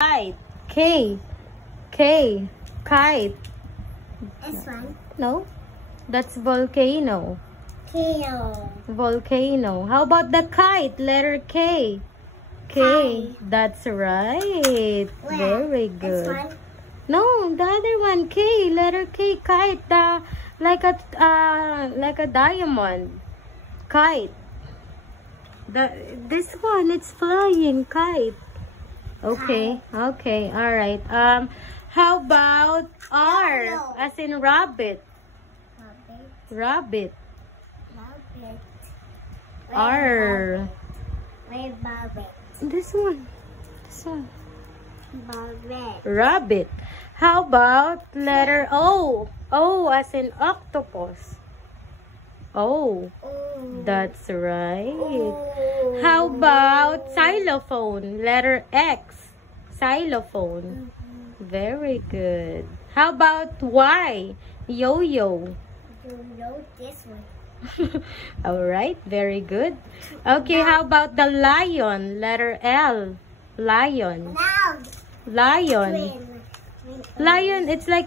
Kite. K. K. Kite. This one. No. That's volcano. Kilo. Volcano. How about the kite? Letter K. K. Kite. That's right. Very This good. one. No, the other one. K. Letter K. Kite. Like a diamond. Kite. This one, it's flying kite. Okay. Okay. All right. How about R? No. As in rabbit. Rabbit. Rabbit. Rabbit. R. Where rabbit? This one. This one. Rabbit. Rabbit. How about letter O? O as in octopus. O. Ooh. That's right. Ooh. How about xylophone? Letter X. Xylophone. Very good. How about Y? Yo-yo. You know this one. All right. Very good. Okay. How about the lion? Letter L. Lion. Now. Lion. Green. Lion. It's like a